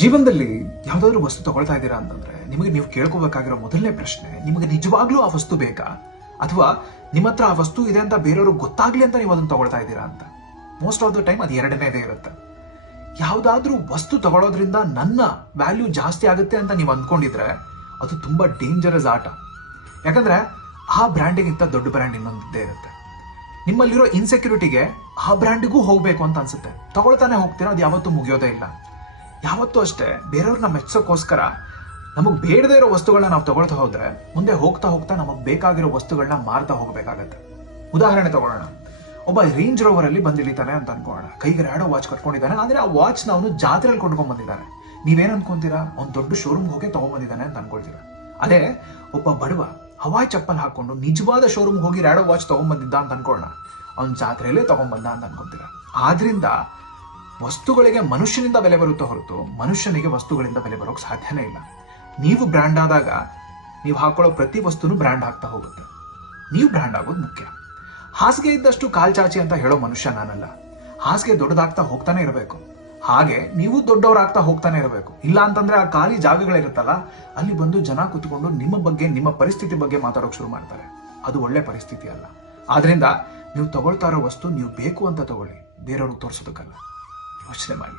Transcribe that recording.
ಜೀವನದಲ್ಲಿ ಯಾವುದಾದ್ರೂ ವಸ್ತು ತಗೊಳ್ತಾ ಇದ್ದೀರಾ ಅಂತಂದ್ರೆ ನಿಮಗೆ ನೀವು ಕೇಳ್ಕೋಬೇಕಾಗಿರೋ ಮೊದಲನೇ ಪ್ರಶ್ನೆ, ನಿಮಗೆ ನಿಜವಾಗ್ಲೂ ಆ ವಸ್ತು ಬೇಕಾ, ಅಥವಾ ನಿಮ್ಮ ಹತ್ರ ಆ ವಸ್ತು ಇದೆ ಅಂತ ಬೇರೆಯವರು ಗೊತ್ತಾಗ್ಲಿ ಅಂತ ನೀವು ಅದನ್ನ ತಗೊಳ್ತಾ ಇದ್ದೀರಾ ಅಂತ. ಮೋಸ್ಟ್ ಆಫ್ ದ ಟೈಮ್ ಅದು ಎರಡನೇದೇ ಇರುತ್ತೆ. ಯಾವುದಾದ್ರೂ ವಸ್ತು ತಗೊಳ್ಳೋದ್ರಿಂದ ನನ್ನ ವ್ಯಾಲ್ಯೂ ಜಾಸ್ತಿ ಆಗುತ್ತೆ ಅಂತ ನೀವು ಅಂದ್ಕೊಂಡಿದ್ರೆ ಅದು ತುಂಬಾ ಡೇಂಜರಸ್ ಆಟ. ಯಾಕಂದ್ರೆ ಆ ಬ್ರ್ಯಾಂಡಿಗಿಂತ ದೊಡ್ಡ ಬ್ರ್ಯಾಂಡ್ ಇನ್ನೊಂದಿದ್ದೇ ಇರುತ್ತೆ. ನಿಮ್ಮಲ್ಲಿರೋ ಇನ್ಸೆಕ್ಯೂರಿಟಿಗೆ ಆ ಬ್ರ್ಯಾಂಡಿಗೂ ಹೋಗ್ಬೇಕು ಅಂತ ಅನ್ಸುತ್ತೆ, ತಗೊಳ್ತಾನೆ ಹೋಗ್ತೀರಾ, ಅದು ಯಾವತ್ತೂ ಮುಗಿಯೋದೇ ಇಲ್ಲ. ಯಾವತ್ತೂ ಅಷ್ಟೇ ಬೇರೆಯವ್ರನ್ನ ಮೆಚ್ಚೋಕ್ಕೋಸ್ಕರ ನಮಗೆ ಬೇಡದೇ ಇರೋ ವಸ್ತುಗಳನ್ನ ನಾವು ತಗೊಳ್ತಾ ಹೋದ್ರೆ ಮುಂದೆ ಹೋಗ್ತಾ ಹೋಗ್ತಾ ನಮಗೆ ಬೇಕಾಗಿರೋ ವಸ್ತುಗಳನ್ನ ಮಾರ್ತಾ ಹೋಗ್ಬೇಕಾಗತ್ತೆ. ಉದಾಹರಣೆ ತಗೊಳ್ಳೋಣ, ಒಬ್ಬ ರೇಂಜ್ ರೋವರ್ ಅಲ್ಲಿ ಬಂದಿಳಿತಾನೆ ಅಂತ ಅನ್ಕೊಳ್ಳೋಣ. ಕೈಗೆ ರ್ಯಾಡೋ ವಾಚ್ ಕಟ್ಕೊಂಡಿದ್ದಾನೆ, ಆದ್ರೆ ಆ ವಾಚ್ ನ ಅವನು ಜಾತ್ರೆಯಲ್ಲಿ ಕೊಂಡ್ಕೊಂಡ್ ಬಂದಿದ್ದಾನೆ. ನೀವೇನ್ ಅನ್ಕೊಂತೀರಾ? ಅವ್ನು ದೊಡ್ಡ ಶೋರೂಮ್ ಹೋಗಿ ತಗೊಂಡ್ಬಂದಿದ್ದಾನೆ ಅಂತ ಅನ್ಕೊಳ್ತೀರಾ. ಅದೇ ಒಬ್ಬ ಬಡವ ಹವಾಯ್ ಚಪ್ಪಲ್ ಹಾಕೊಂಡು ನಿಜವಾದ ಶೋರೂಮ್ ಹೋಗಿ ರ್ಯಾಡೋ ವಾಚ್ ತಗೊಂಡ್ಬಂದಿದ್ದ ಅಂತ ಅನ್ಕೊಳ್ಳೋಣ, ಅವ್ನು ಜಾತ್ರೆಯಲ್ಲೇ ತಗೊಂಡ್ಬಂದ ಅಂತ ಅನ್ಕೊಂತೀರಾ. ಆದ್ರಿಂದ ವಸ್ತುಗಳಿಗೆ ಮನುಷ್ಯನಿಂದ ಬೆಲೆ ಬರುತ್ತೆ ಹೊರತು ಮನುಷ್ಯನಿಗೆ ವಸ್ತುಗಳಿಂದ ಬೆಲೆ ಬರೋಕ್ ಸಾಧ್ಯನೇ ಇಲ್ಲ. ನೀವು ಬ್ರ್ಯಾಂಡ್ ಆದಾಗ ನೀವು ಹಾಕೊಳ್ಳೋ ಪ್ರತಿ ವಸ್ತುನು ಬ್ರ್ಯಾಂಡ್ ಆಗ್ತಾ ಹೋಗುತ್ತೆ. ನೀವು ಬ್ರ್ಯಾಂಡ್ ಆಗೋದು ಮುಖ್ಯ. ಹಾಸಿಗೆ ಇದ್ದಷ್ಟು ಕಾಲ್ ಚಾಚಿ ಅಂತ ಹೇಳೋ ಮನುಷ್ಯ ನಾನಲ್ಲ. ಹಾಸಿಗೆ ದೊಡ್ಡದಾಗ್ತಾ ಹೋಗ್ತಾನೆ ಇರಬೇಕು, ಹಾಗೆ ನೀವು ದೊಡ್ಡವರಾಗ್ತಾ ಹೋಗ್ತಾನೆ ಇರಬೇಕು. ಇಲ್ಲ ಅಂತಂದ್ರೆ ಆ ಖಾಲಿ ಜಾಗಗಳಿರುತ್ತಲ್ಲ, ಅಲ್ಲಿ ಬಂದು ಜನ ಕುತ್ಕೊಂಡು ನಿಮ್ಮ ಬಗ್ಗೆ, ನಿಮ್ಮ ಪರಿಸ್ಥಿತಿ ಬಗ್ಗೆ ಮಾತಾಡೋಕ್ ಶುರು ಮಾಡ್ತಾರೆ. ಅದು ಒಳ್ಳೆ ಪರಿಸ್ಥಿತಿ ಅಲ್ಲ. ಆದ್ರಿಂದ ನೀವು ತಗೊಳ್ತಾ ಇರೋ ವಸ್ತು ನೀವು ಬೇಕು ಅಂತ ತಗೊಳ್ಳಿ, ಬೇರೆಯವ್ರಿಗೆ ತೋರಿಸೋದಕ್ಕಲ್ಲ. ಯೋಚನೆ ಮಾಡಿ.